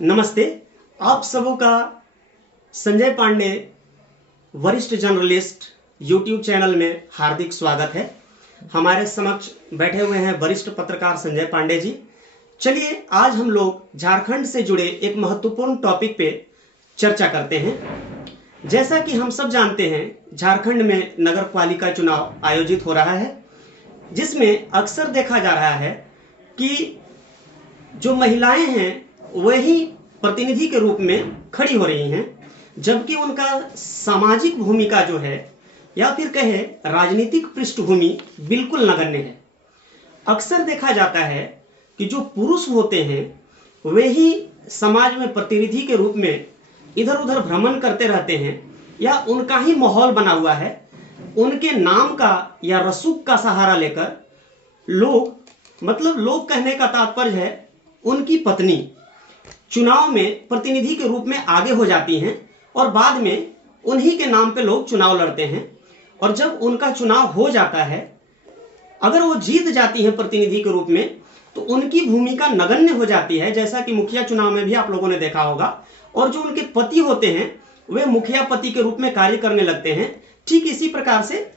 नमस्ते। आप सबों का संजय पांडे वरिष्ठ जर्नलिस्ट यूट्यूब चैनल में हार्दिक स्वागत है। हमारे समक्ष बैठे हुए हैं वरिष्ठ पत्रकार संजय पांडे जी। चलिए आज हम लोग झारखंड से जुड़े एक महत्वपूर्ण टॉपिक पे चर्चा करते हैं। जैसा कि हम सब जानते हैं, झारखंड में नगर पालिका चुनाव आयोजित हो रहा है, जिसमें अक्सर देखा जा रहा है कि जो महिलाएं हैं वही प्रतिनिधि के रूप में खड़ी हो रही हैं, जबकि उनका सामाजिक भूमिका जो है या फिर कहे राजनीतिक पृष्ठभूमि बिल्कुल नगण्य है। अक्सर देखा जाता है कि जो पुरुष होते हैं वे ही समाज में प्रतिनिधि के रूप में इधर उधर भ्रमण करते रहते हैं, या उनका ही माहौल बना हुआ है। उनके नाम का या रसूख का सहारा लेकर लोग कहने का तात्पर्य है उनकी पत्नी चुनाव में प्रतिनिधि के रूप में आगे हो जाती हैं और बाद में उन्हीं के नाम पे लोग चुनाव लड़ते हैं। और जब उनका चुनाव हो जाता है, अगर वो जीत जाती हैं प्रतिनिधि के रूप में, तो उनकी भूमिका नगण्य हो जाती है, जैसा कि मुखिया चुनाव में भी आप लोगों ने देखा होगा। और जो उनके पति होते हैं वे मुखिया पति के रूप में कार्य करने लगते हैं। ठीक इसी प्रकार से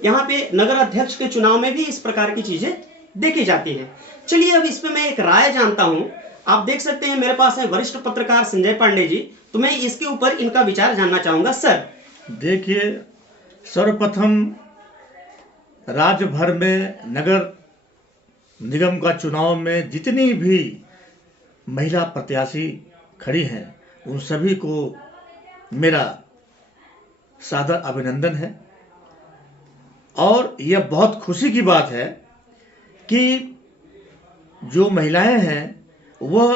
यहाँ पे नगर अध्यक्ष के चुनाव में भी इस प्रकार की चीजें देखी जाती है। चलिए अब इस पे मैं एक राय जानता हूं। आप देख सकते हैं मेरे पास है वरिष्ठ पत्रकार संजय पांडे जी, तो मैं इसके ऊपर इनका विचार जानना चाहूंगा। सर देखिए, सर्वप्रथम राज्य भर में नगर निगम का चुनाव में जितनी भी महिला प्रत्याशी खड़ी हैं उन सभी को मेरा सादर अभिनंदन है। और यह बहुत खुशी की बात है कि जो महिलाएं हैं वह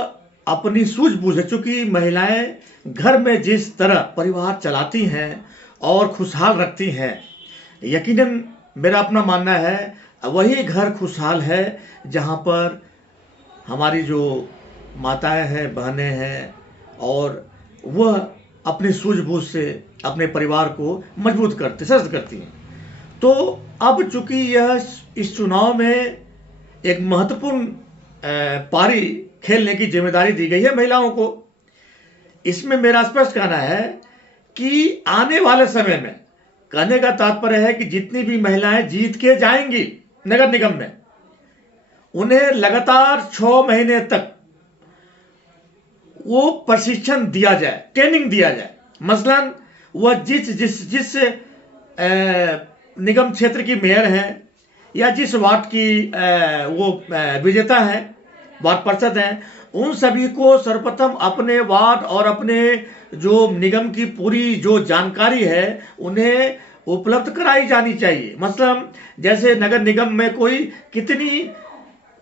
अपनी सूझबूझ, चूँकि महिलाएं घर में जिस तरह परिवार चलाती हैं और खुशहाल रखती हैं, यकीनन मेरा अपना मानना है वही घर खुशहाल है जहां पर हमारी जो माताएं हैं, बहनें हैं, और वह अपनी सूझबूझ से अपने परिवार को मजबूत करती, सशक्त करती हैं। तो अब चूँकि यह इस चुनाव में एक महत्वपूर्ण पारी खेलने की जिम्मेदारी दी गई है महिलाओं को, इसमें मेरा स्पष्ट कहना है कि आने वाले समय में, कहने का तात्पर्य है कि जितनी भी महिलाएं जीत के जाएंगी नगर निगम में, उन्हें लगातार 6 महीने तक वो प्रशिक्षण दिया जाए, ट्रेनिंग दिया जाए। मसलन वह जिस निगम क्षेत्र की मेयर है या जिस वार्ड की वो विजेता है, वार्ड पार्षद हैं, उन सभी को सर्वप्रथम अपने वार्ड और अपने जो निगम की पूरी जो जानकारी है उन्हें उपलब्ध कराई जानी चाहिए। मतलब जैसे नगर निगम में कोई कितनी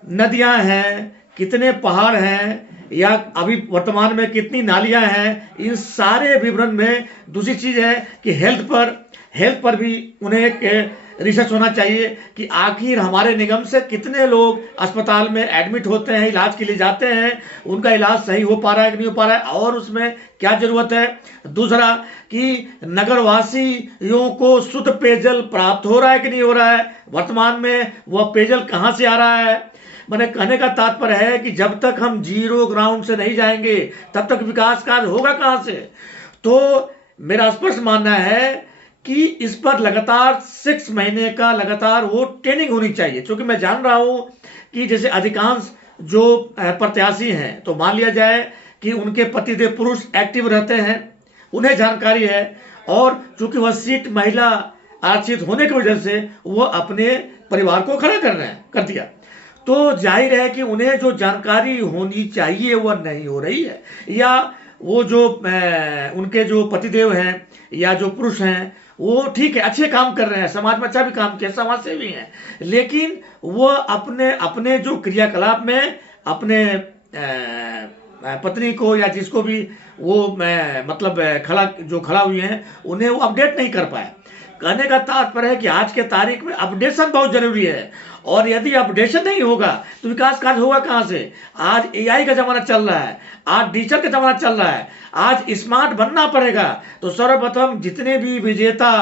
नदियां हैं, कितने पहाड़ हैं, या अभी वर्तमान में कितनी नालियां हैं, इन सारे विवरण में। दूसरी चीज़ है कि हेल्थ पर भी उन्हें एक रिसर्च होना चाहिए कि आखिर हमारे निगम से कितने लोग अस्पताल में एडमिट होते हैं, इलाज के लिए जाते हैं, उनका इलाज सही हो पा रहा है कि नहीं हो पा रहा है, और उसमें क्या जरूरत है। दूसरा कि नगरवासियों को शुद्ध पेयजल प्राप्त हो रहा है कि नहीं हो रहा है, वर्तमान में वह पेयजल कहाँ से आ रहा है। मैंने कहने का तात्पर्य है कि जब तक हम जीरो ग्राउंड से नहीं जाएंगे तब तक विकास कार्य होगा कहाँ से। तो मेरा स्पष्ट मानना है कि इस पर लगातार 6 महीने का लगातार वो ट्रेनिंग होनी चाहिए। क्योंकि मैं जान रहा हूँ कि जैसे अधिकांश जो प्रत्याशी हैं, तो मान लिया जाए कि उनके पतिदेव पुरुष एक्टिव रहते हैं, उन्हें जानकारी है, और चूंकि वह सीट महिला आरक्षित होने की वजह से वह अपने परिवार को खड़ा कर दिया, तो जाहिर है कि उन्हें जो जानकारी होनी चाहिए वह नहीं हो रही है, या वो जो उनके जो पतिदेव हैं या जो पुरुष हैं वो ठीक है, अच्छे काम कर रहे हैं, समाज में अच्छा भी काम किया, समाज से भी हैं, लेकिन वो अपने जो क्रियाकलाप में अपने पत्नी को या जिसको भी वो खड़ा हुए हैं उन्हें वो अपडेट नहीं कर पाए। कहने का तात्पर्य है कि आज के तारीख में अपडेशन बहुत जरूरी है, और यदि अपडेशन नहीं होगा तो विकास कार्य होगा कहाँ से। आज एआई का जमाना चल रहा है, आज डिजिटल का जमाना चल रहा है, आज स्मार्ट बनना पड़ेगा। तो सर्वप्रथम जितने भी विजेता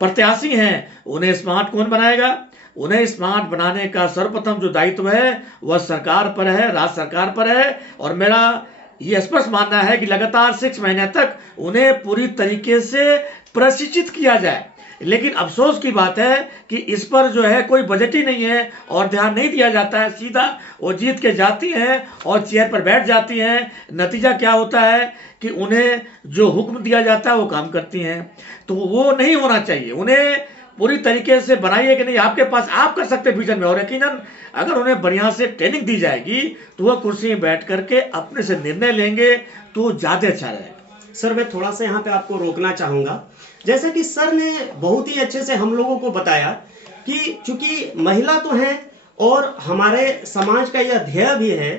प्रत्याशी हैं उन्हें स्मार्ट कौन बनाएगा, उन्हें स्मार्ट बनाने का सर्वप्रथम जो दायित्व है वह सरकार पर है, राज्य सरकार पर है। और मेरा ये स्पष्ट मानना है कि लगातार 6 महीने तक उन्हें पूरी तरीके से प्रशिक्षित किया जाए। लेकिन अफसोस की बात है कि इस पर जो है कोई बजट ही नहीं है और ध्यान नहीं दिया जाता है। सीधा वो जीत के जाती हैं और चेयर पर बैठ जाती हैं। नतीजा क्या होता है कि उन्हें जो हुक्म दिया जाता है वो काम करती हैं। तो वो नहीं होना चाहिए। उन्हें पूरी तरीके से बनाइए कि नहीं, आपके पास आप कर सकते विजन में, और यकीनन अगर उन्हें बढ़िया से ट्रेनिंग दी जाएगी तो वह कुर्सी में बैठ करके अपने से निर्णय लेंगे तो ज़्यादा अच्छा रहेगा। सर, मैं थोड़ा सा यहाँ पे आपको रोकना चाहूँगा। जैसा कि सर ने बहुत ही अच्छे से हम लोगों को बताया कि चूंकि महिला तो हैं और हमारे समाज का यह ध्येय भी है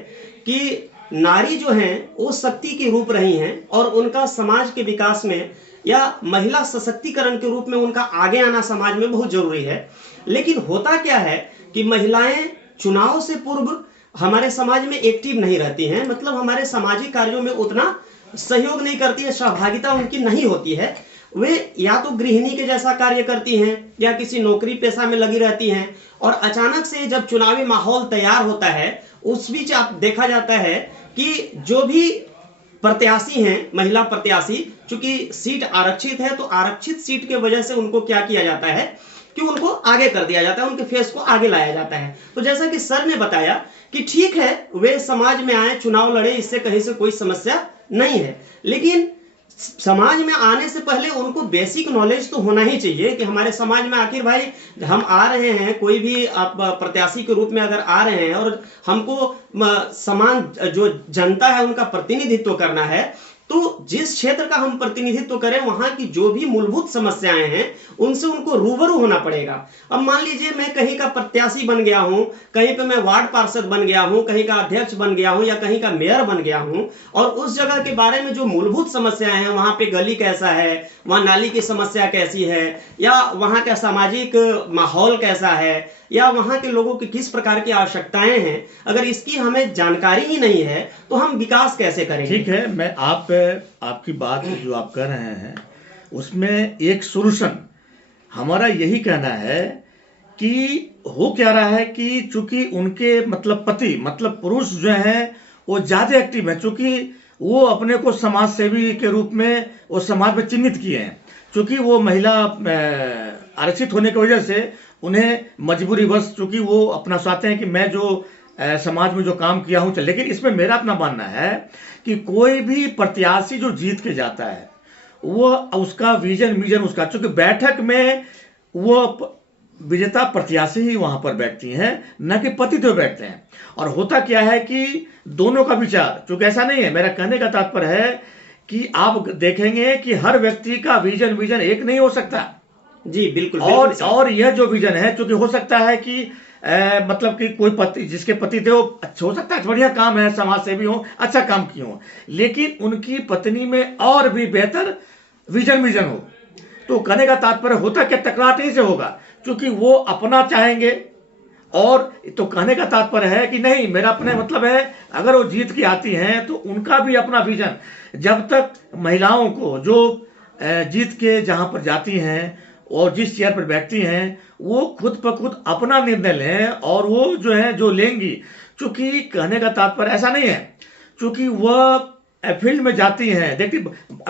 कि नारी जो हैं वो शक्ति के रूप रही हैं और उनका समाज के विकास में या महिला सशक्तिकरण के रूप में उनका आगे आना समाज में बहुत जरूरी है। लेकिन होता क्या है कि महिलाएं चुनाव से पूर्व हमारे समाज में एक्टिव नहीं रहती हैं, मतलब हमारे सामाजिक कार्यों में उतना सहयोग नहीं करती है, सहभागिता उनकी नहीं होती है। वे या तो गृहिणी के जैसा कार्य करती हैं या किसी नौकरी पेशा में लगी रहती हैं, और अचानक से जब चुनावी माहौल तैयार होता है उस बीच आप देखा जाता है कि जो भी प्रत्याशी हैं, महिला प्रत्याशी, चूंकि सीट आरक्षित है तो आरक्षित सीट के वजह से उनको क्या किया जाता है कि उनको आगे कर दिया जाता है, उनके फेस को आगे लाया जाता है। तो जैसा कि सर ने बताया कि ठीक है वे समाज में आए, चुनाव लड़े, इससे कहीं से कोई समस्या नहीं है, लेकिन समाज में आने से पहले उनको बेसिक नॉलेज तो होना ही चाहिए कि हमारे समाज में आखिर भाई हम आ रहे हैं, कोई भी आप प्रत्याशी के रूप में अगर आ रहे हैं और हमको समान जो जनता है उनका प्रतिनिधित्व करना है, तो जिस क्षेत्र का हम प्रतिनिधित्व करें वहां की जो भी मूलभूत समस्याएं हैं उनसे उनको रूबरू होना पड़ेगा। अब मान लीजिए मैं कहीं का प्रत्याशी बन गया हूं, कहीं पे मैं वार्ड पार्षद बन गया हूं, कहीं का अध्यक्ष बन गया हूं या कहीं का मेयर बन गया हूं, और उस जगह के बारे में जो मूलभूत समस्याएं हैं, वहां पे गली कैसा है, वहां नाली की समस्या कैसी है, या वहां का सामाजिक माहौल कैसा है, या वहां के लोगों की किस प्रकार की आवश्यकताएं हैं, अगर इसकी हमें जानकारी ही नहीं है तो हम विकास कैसे करेंगे। ठीक है, मैं आपकी बात जो आप कर रहे हैं उसमें एक सॉल्यूशन हमारा यही कहना है कि हो क्या रहा है कि चूंकि उनके मतलब पति मतलब पुरुष जो हैं वो ज़्यादा एक्टिव है, चूंकि वो अपने को समाज सेवी के रूप में वो समाज में चिन्हित किए हैं, चूंकि वो महिला आरक्षित होने की वजह से उन्हें मजबूरी बस चूंकि वो अपना चाहते हैं कि मैं जो समाज में जो काम किया हूँ। लेकिन इसमें मेरा अपना मानना है कि कोई भी प्रत्याशी जो जीत के जाता है वो उसका विजन उसका, चूंकि बैठक में वो विजेता प्रत्याशी ही वहां पर बैठती हैं, न कि पतिदेव बैठते हैं। और होता क्या है कि दोनों का विचार, चूंकि ऐसा नहीं है, मेरा कहने का तात्पर्य है कि आप देखेंगे कि हर व्यक्ति का विजन एक नहीं हो सकता। जी बिल्कुल, और यह जो विजन है, चूंकि हो सकता है कि मतलब कि कोई पति जिसके पतिदेव अच्छा हो सकता है, बढ़िया काम है, समाज सेवी हो, अच्छा काम किए हो, लेकिन उनकी पत्नी में और भी बेहतर विजन हो, तो कहने का तात्पर्य होता क्या, टकराट नहीं से होगा, क्योंकि वो अपना चाहेंगे। और तो कहने का तात्पर्य है कि नहीं, मेरा अपने मतलब है अगर वो जीत के आती हैं तो उनका भी अपना विजन, जब तक महिलाओं को जो जीत के जहां पर जाती हैं और जिस चेयर पर बैठती हैं वो खुद ब खुद अपना निर्णय लें, और वो जो है जो लेंगी, चूंकि कहने का तात्पर्य ऐसा नहीं है, चूंकि वह फील्ड में जाती हैं। देखिए,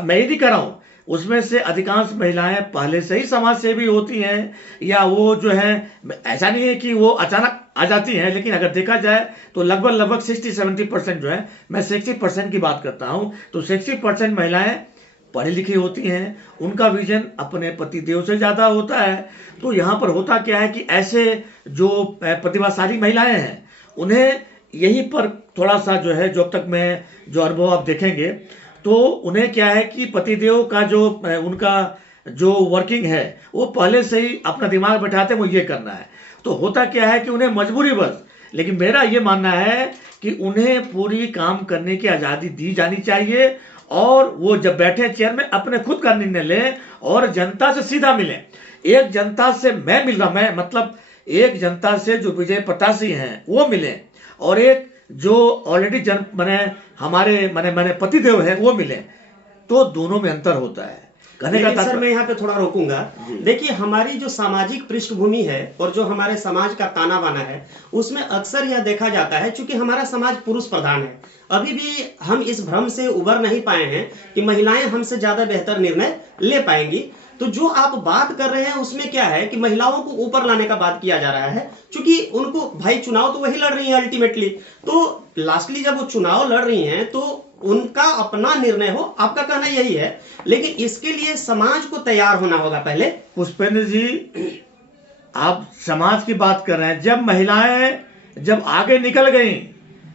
मैं ये नहीं कह रहा हूँ, उसमें से अधिकांश महिलाएं पहले से ही समाज सेवी होती हैं, या वो जो है ऐसा नहीं है कि वो अचानक आ जाती हैं, लेकिन अगर देखा जाए तो लगभग 60-70% जो है, मैं 60% की बात करता हूँ, तो 60% महिलाएं पढ़ी लिखी होती हैं, उनका विजन अपने पतिदेव से ज़्यादा होता है। तो यहाँ पर होता क्या है कि ऐसे जो प्रतिभाशाली महिलाएं हैं उन्हें यहीं पर थोड़ा सा जो है, जो अब तक मैं जो अनुभव आप देखेंगे तो उन्हें क्या है कि पतिदेव का जो उनका जो वर्किंग है वो पहले से ही अपना दिमाग बैठाते हैं, वो ये करना है। तो होता क्या है कि उन्हें मजबूरी बस, लेकिन मेरा ये मानना है कि उन्हें पूरी काम करने की आज़ादी दी जानी चाहिए, और वो जब बैठे चेयर में अपने खुद का निर्णय लें और जनता से सीधा मिलें। एक जनता से मैं मिल रहा, मैं मतलब एक जनता से जो विजय प्रत्याशी हैं वो मिलें, और एक जो ऑलरेडी हमारे पतिदेव है वो मिले, तो दोनों में अंतर होता है। कहने का लेकिन सर तात्पर्य। मैं यहाँ पे थोड़ा रोकूंगा। देखिए हमारी जो सामाजिक पृष्ठभूमि है और जो हमारे समाज का ताना बाना है, उसमें अक्सर यह देखा जाता है, चूंकि हमारा समाज पुरुष प्रधान है, अभी भी हम इस भ्रम से उबर नहीं पाए हैं कि महिलाएं हमसे ज्यादा बेहतर निर्णय ले पाएंगी। तो जो आप बात कर रहे हैं उसमें क्या है कि महिलाओं को ऊपर लाने का बात किया जा रहा है, क्योंकि उनको भाई चुनाव तो वही लड़ रही है अल्टीमेटली, तो लास्टली जब वो चुनाव लड़ रही हैं तो उनका अपना निर्णय हो, आपका कहना यही है। लेकिन इसके लिए समाज को तैयार होना होगा पहले। पुष्पेंद्र जी, आप समाज की बात कर रहे हैं। जब महिलाएं जब आगे निकल गई,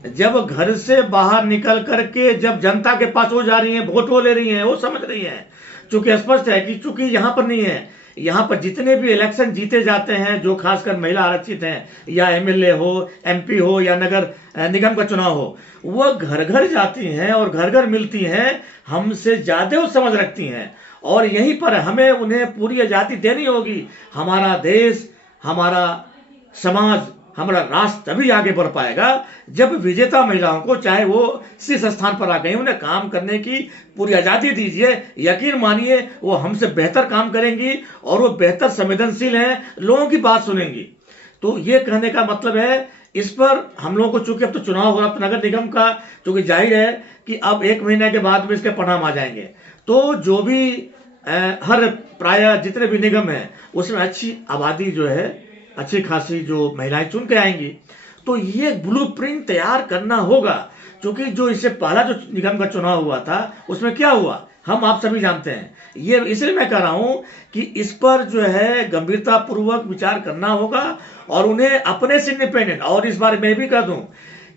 जब घर से बाहर निकल करके जब जनता के पास हो जा रही हैं, वोट वो ले रही हैं, वो समझ रही हैं, चूंकि स्पष्ट है कि चूंकि यहाँ पर नहीं है, यहाँ पर जितने भी इलेक्शन जीते जाते हैं जो खासकर महिला आरक्षित हैं, या एमएलए हो, एमपी हो, या नगर निगम का चुनाव हो, वो घर घर जाती हैं और घर घर मिलती हैं, हमसे ज़्यादा वो समझ रखती हैं। और यहीं पर हमें उन्हें पूरी आज़ादी देनी होगी। हमारा देश, हमारा समाज, हमारा राष्ट्र तभी आगे बढ़ पाएगा जब विजेता महिलाओं को, चाहे वो शीर्ष स्थान पर आ गई, उन्हें काम करने की पूरी आज़ादी दीजिए। यकीन मानिए वो हमसे बेहतर काम करेंगी और वो बेहतर संवेदनशील हैं, लोगों की बात सुनेंगी। तो ये कहने का मतलब है, इस पर हम लोगों को, चूंकि अब तो चुनाव हो रहा है नगर निगम का, चूंकि जाहिर है कि अब 1 महीने के बाद में इसके परिणाम आ जाएंगे, तो जो भी हर प्राय जितने भी निगम हैं उसमें अच्छी आबादी जो है, अच्छी खासी जो महिलाएं चुन के आएंगी। तो ये ब्लूप्रिंट तैयार करना होगा, क्योंकि जो इससे पहला जो निगम का चुनाव हुआ था उसमें क्या हुआ हम आप सभी जानते हैं। ये इसलिए मैं कह रहा हूं कि इस पर जो है गंभीरता पूर्वक विचार करना होगा और उन्हें अपने से इंडिपेंडेंट, और इस बार मैं भी कह दूं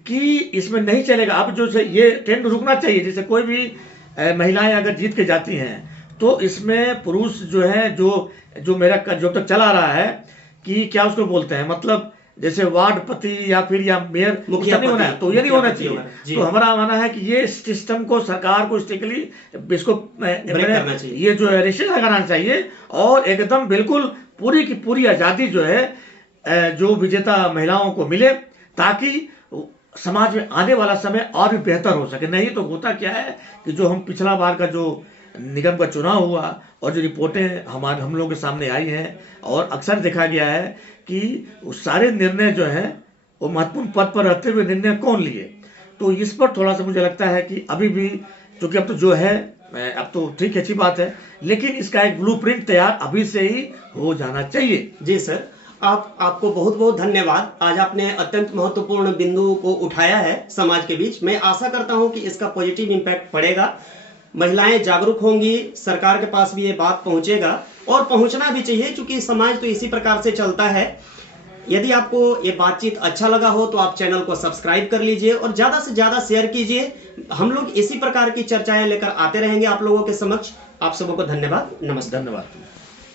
कि इसमें नहीं चलेगा, अब जो से ये ट्रेंड रुकना चाहिए। जैसे कोई भी महिलाएं अगर जीत के जाती हैं तो इसमें पुरुष जो है, जो मेरा जो तक चला रहा है कि क्या उसको बोलते हैं, मतलब जैसे वार्ड पति या फिर या मेयर, मुखिया नहीं होना है, तो ये नहीं होना चाहिए। जी। तो हमारा मानना है कि ये सिस्टम को, सरकार को स्ट्रिक्टली इसको करना चाहिए, ये जो है रिस्ट्रिक्शन लगाना चाहिए, और एकदम बिल्कुल पूरी की पूरी आज़ादी जो है जो विजेता महिलाओं को मिले, ताकि समाज में आने वाला समय और भी बेहतर हो सके। नहीं तो होता क्या है कि जो हम पिछला बार का जो निगम का चुनाव हुआ और जो रिपोर्टें हम लोगों के सामने आई हैं, और अक्सर देखा गया है कि सारे निर्णय जो हैं वो महत्वपूर्ण पद पर रहते हुए निर्णय कौन लिए। तो इस पर थोड़ा सा मुझे लगता है कि अभी भी, क्योंकि अब तो जो है, अब तो ठीक है, अच्छी बात है, लेकिन इसका एक ब्लूप्रिंट तैयार अभी से ही हो जाना चाहिए। जी सर, आपको बहुत बहुत धन्यवाद। आज आपने अत्यंत महत्वपूर्ण बिंदु को उठाया है समाज के बीच। मैं आशा करता हूं कि इसका पॉजिटिव इम्पैक्ट पड़ेगा, महिलाएं जागरूक होंगी, सरकार के पास भी ये बात पहुंचेगा, और पहुंचना भी चाहिए, क्योंकि समाज तो इसी प्रकार से चलता है। यदि आपको ये बातचीत अच्छा लगा हो तो आप चैनल को सब्सक्राइब कर लीजिए और ज़्यादा से ज़्यादा शेयर कीजिए। हम लोग इसी प्रकार की चर्चाएं लेकर आते रहेंगे आप लोगों के समक्ष। आप सबों को धन्यवाद। नमस्कार। धन्यवाद।